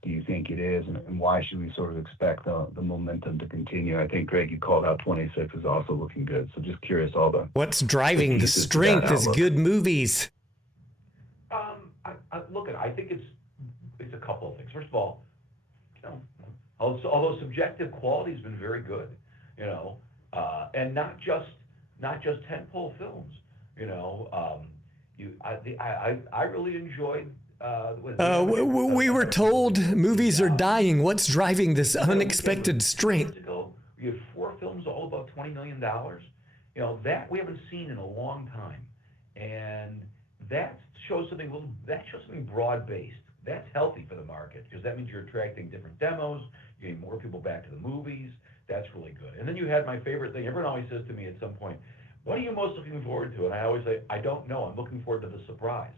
do you think it is, and why should we sort of expect the momentum to continue? I think, Greg, you called out 26 is also looking good. So just curious what's driving the strength is good movies. I think it's a couple of things. First of all, although subjective quality has been very good, and not just tentpole films. I really enjoyed. We were told movies are dying. What's driving this unexpected strength? We had 4 films all about $20 million. That we haven't seen in a long time, and that shows something broad-based. That's healthy for the market because that means you're attracting different demos, you're getting more people back to the movies. That's really good. And then you had my favorite thing. Everyone always says to me at some point, "What are you most looking forward to?" And I always say, "I don't know. I'm looking forward to the surprise."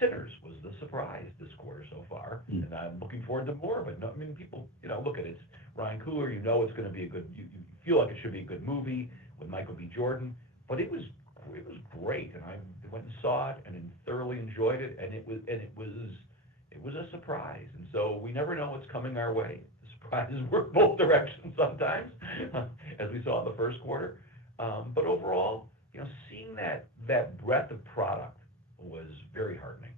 Sinners was the surprise this quarter so far, and I'm looking forward to more. But people, look at it. It's Ryan Coogler. It's going to be a good. You feel like it should be a good movie with Michael B. Jordan. But it was great, and I went and saw it and thoroughly enjoyed it. And it was a surprise. And so we never know what's coming our way. The surprises work both directions sometimes, as we saw in the first quarter. But overall, seeing that breadth of product was very heartening.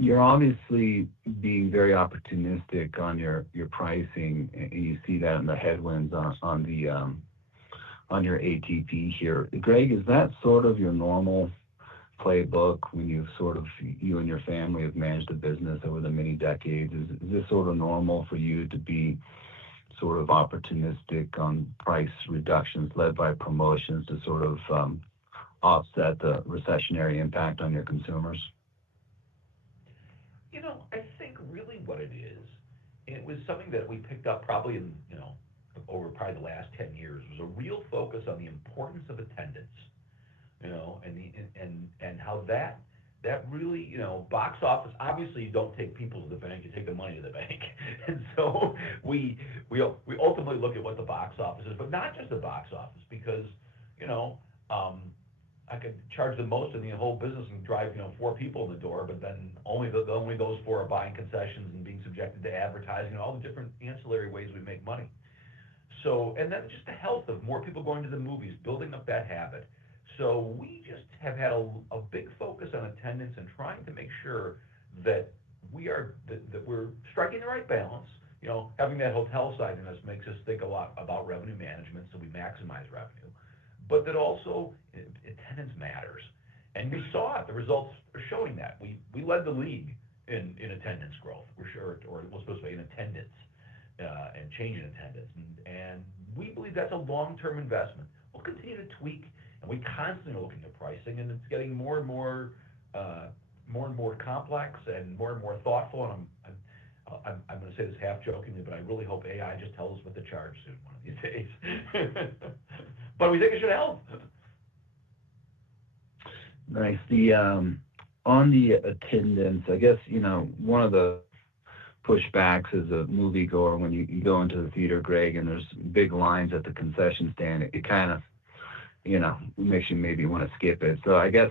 You're obviously being very opportunistic on your pricing, and you see that in the headwinds on your ATP here. Greg, is that sort of your normal playbook when you and your family have managed a business over the many decades? Is this sort of normal for you to be sort of opportunistic on price reductions led by promotions to sort of offset the recessionary impact on your consumers? I think really what it is, and it was something that we picked up probably in, over probably the last 10 years, was a real focus on the importance of attendance, and how that really, box office, obviously you don't take people to the bank, you take the money to the bank. And so we ultimately look at what the box office is, but not just the box office, because, I could charge the most in the whole business and drive, 4 people in the door, but then only those 4 are buying concessions and being subjected to advertising, all the different ancillary ways we make money. So, and then just the health of more people going to the movies, building up that habit. So we just have had a big focus on attendance and trying to make sure that we're striking the right balance. Having that hotel side in us makes us think a lot about revenue management, so we maximize revenue. But that also attendance matters, and we saw it. The results are showing that we led the league in attendance growth. We're sure, or it was supposed to be in attendance and change in attendance, and we believe that's a long-term investment. We'll continue to tweak. And we constantly are looking at pricing, and it's getting more and more complex and more thoughtful. And I'm going to say this half jokingly, but I really hope AI just tells us what to charge soon one of these days. But we think it should help. Nice. On the attendance, I guess one of the pushbacks as a moviegoer when you go into the theater, Greg, and there's big lines at the concession stand, it kind of makes you maybe want to skip it. So I guess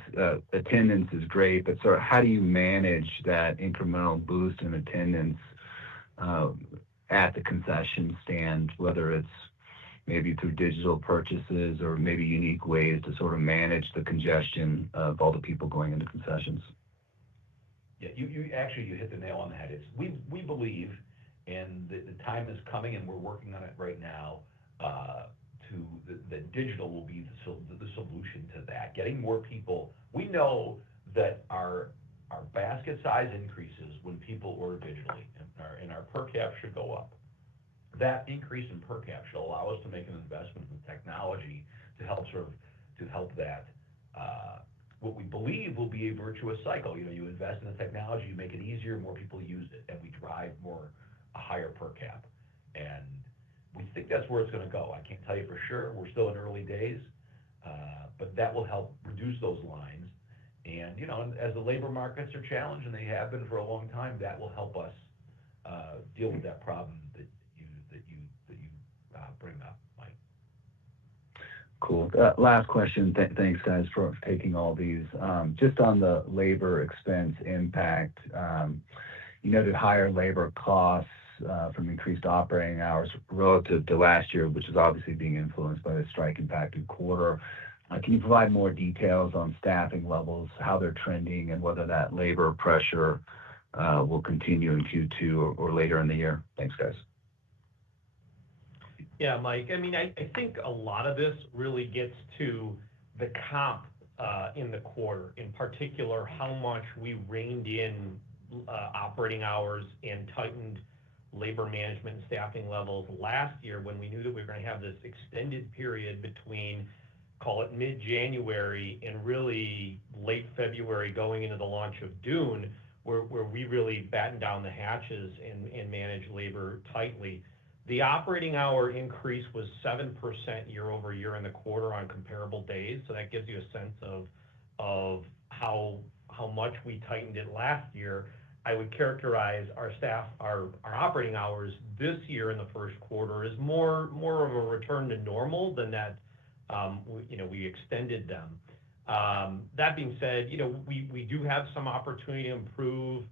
attendance is great, but sort of how do you manage that incremental boost in attendance at the concession stand, whether it's maybe through digital purchases or maybe unique ways to sort of manage the congestion of all the people going into concessions? Yeah, you hit the nail on the head. We believe, and the time is coming, and we're working on it right now, that digital will be the solution to that. Getting more people. We know that our basket size increases when people order digitally, and our per cap should go up. That increase in per cap should allow us to make an investment in technology to help that what we believe will be a virtuous cycle. You invest in the technology, you make it easier, more people use it, and we drive a higher per cap. And we think that's where it's going to go. I can't tell you for sure. We're still in early days, but that will help reduce those lines. And as the labor markets are challenged, and they have been for a long time, that will help us deal with that problem that you bring up, Mike. Cool. Last question. Thanks, guys, for taking all these. Just on the labor expense impact, you noted higher labor costs from increased operating hours relative to last year, which is obviously being influenced by the strike-impacted quarter. Can you provide more details on staffing levels, how they're trending, and whether that labor pressure will continue in Q2 or later in the year? Thanks, guys. Yeah, Mike. I mean, I think a lot of this really gets to the comp in the quarter, in particular, how much we reined in operating hours and tightened labor management and staffing levels last year when we knew that we were going to have this extended period between, call it mid-January and really late February going into the launch of Dune, where we really battened down the hatches and managed labor tightly. The operating hour increase was 7% year over year in the quarter on comparable days. So that gives you a sense of how much we tightened it last year. I would characterize our operating hours this year in the first quarter as more of a return to normal than that. We extended them. That being said, we do have some opportunity to improve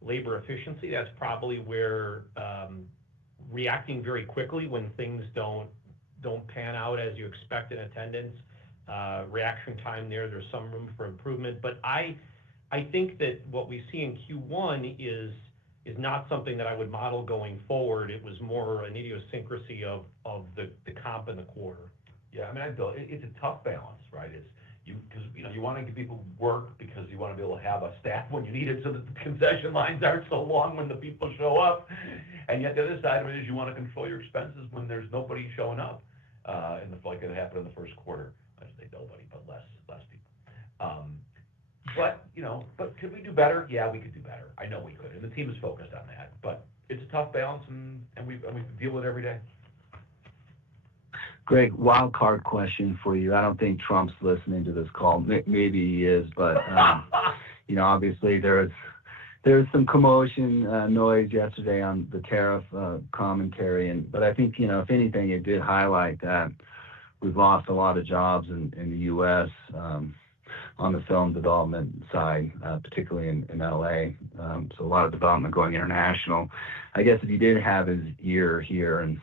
labor efficiency. That's probably where reacting very quickly when things don't pan out as you expect in attendance, reaction time there's some room for improvement. But I think that what we see in Q1 is not something that I would model going forward. It was more an idiosyncrasy of the comp in the quarter. Yeah, I mean, it's a tough balance, right? Because you want to give people work because you want to be able to have a staff when you need it so that the concession lines aren't so long when the people show up. And yet the other side of it is you want to control your expenses when there's nobody showing up, like it happened in the first quarter. I should say nobody, but less people. But could we do better? Yeah, we could do better. I know we could, and the team is focused on that. But it's a tough balance, and we deal with it every day. Greg, wild card question for you. I don't think Trump's listening to this call. Maybe he is, but obviously there's some commotion, noise yesterday on the tariff commentary, but I think if anything, it did highlight that we've lost a lot of jobs in the U.S. On the film development side, particularly in LA. So a lot of development going international. I guess if you did have his ear here and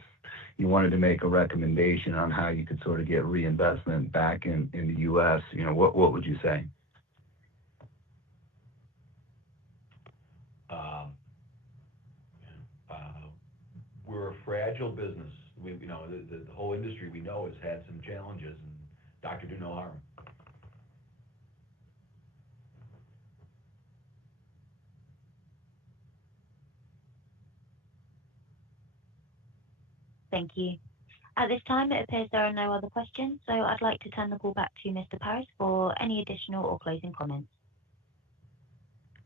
you wanted to make a recommendation on how you could sort of get reinvestment back in the U.S., what would you say? We're a fragile business. The whole industry we know has had some challenges, and doctor do no harm. Thank you. At this time, it appears there are no other questions, so I'd like to turn the call back to Mr. Paris for any additional or closing comments.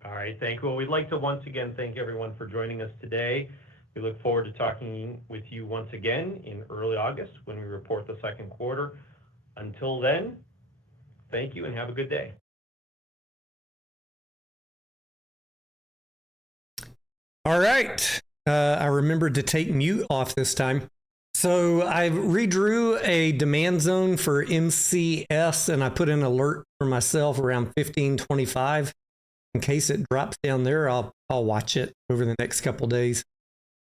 All right, thank you. Well, we'd like to once again thank everyone for joining us today. We look forward to talking with you once again in early August when we report the second quarter. Until then, thank you and have a good day. All right. I remembered to take mute off this time. So I redrew a demand zone for MCS and I put an alert for myself around 1525. In case it drops down there, I'll watch it over the next couple of days.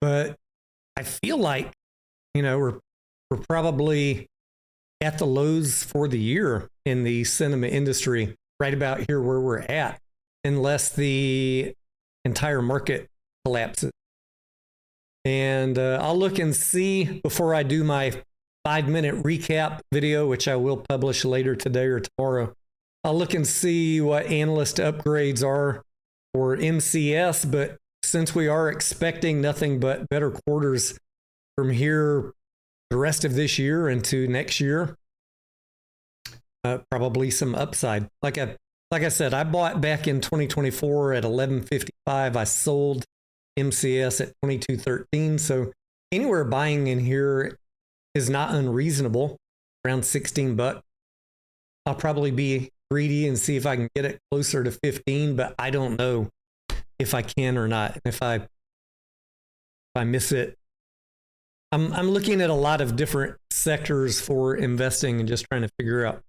But I feel like, we're probably at the lows for the year in the cinema industry, right about here where we're at, unless the entire market collapses. And I'll look and see before I do my 5-minute recap video, which I will publish later today or tomorrow. I'll look and see what analyst upgrades are for MCS, but since we are expecting nothing but better quarters from here the rest of this year into next year, probably some upside. Like I said, I bought back in 2024 at 11.55. I sold MCS at 22.13. So anywhere buying in here is not unreasonable, around 16 bucks. I'll probably be greedy and see if I can get it closer to 15, but I don't know if I can or not. If I miss it, I'm looking at a lot of different sectors for investing and just trying to figure out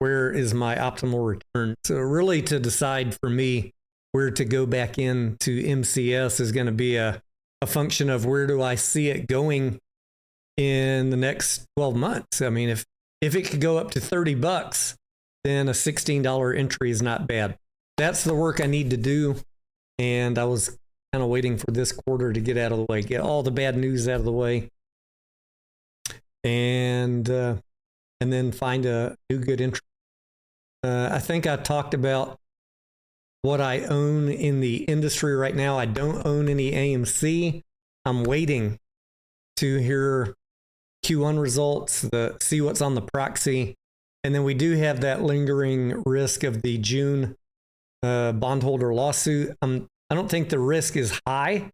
where is my optimal return. So really to decide for me where to go back into MCS is going to be a function of where do I see it going in the next 12 months. I mean, if it could go up to 30 bucks, then a $16 entry is not bad. That's the work I need to do. And I was kind of waiting for this quarter to get out of the way, get all the bad news out of the way, and then find a new good entry. I think I talked about what I own in the industry right now. I don't own any AMC. I'm waiting to hear Q1 results, see what's on the proxy. And then we do have that lingering risk of the June bondholder lawsuit. I don't think the risk is high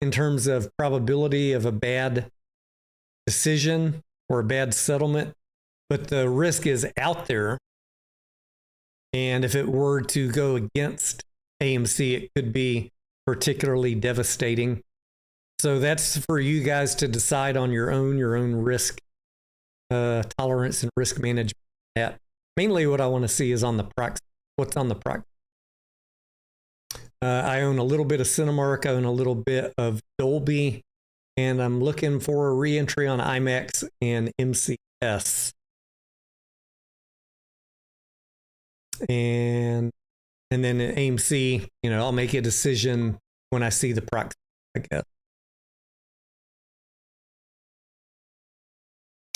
in terms of probability of a bad decision or a bad settlement, but the risk is out there. And if it were to go against AMC, it could be particularly devastating. So that's for you guys to decide on your own risk tolerance and risk management. That mainly what I want to see is on the proxy. What's on the proxy? I own a little bit of Cinemark. I own a little bit of Dolby, and I'm looking for a re-entry on IMAX and MCS. And then at AMC, I'll make a decision when I see the proxy, I guess.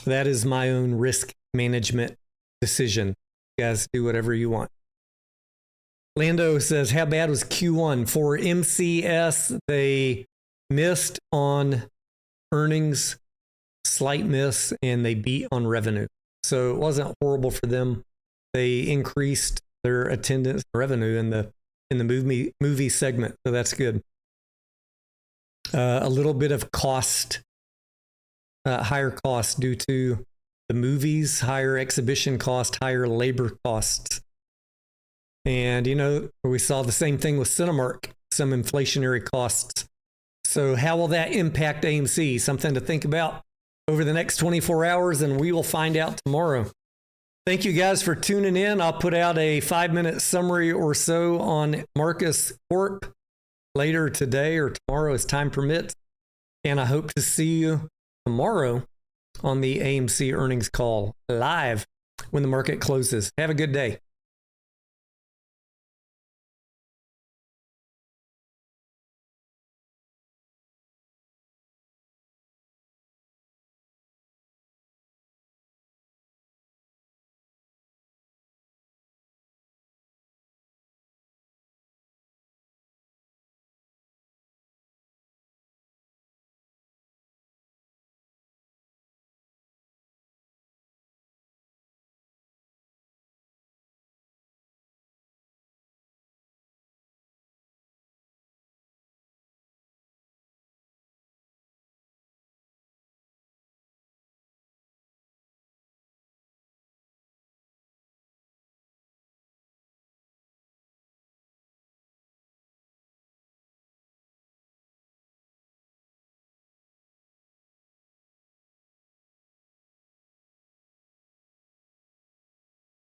That is my own risk management decision. You guys do whatever you want. Lando says, how bad was Q1? For MCS, they missed on earnings, slight miss, and they beat on revenue. So it wasn't horrible for them. They increased their attendance and revenue in the movie segment, so that's good. A little bit of cost, higher cost due to the movies, higher exhibition cost, higher labor costs. And, we saw the same thing with Cinemark, some inflationary costs. So how will that impact AMC? Something to think about over the next 24 hours, and we will find out tomorrow. Thank you guys for tuning in. I'll put out a 5-minute summary or so on Marcus Corp later today or tomorrow as time permits. And I hope to see you tomorrow on the AMC earnings call live when the market closes. Have a good day.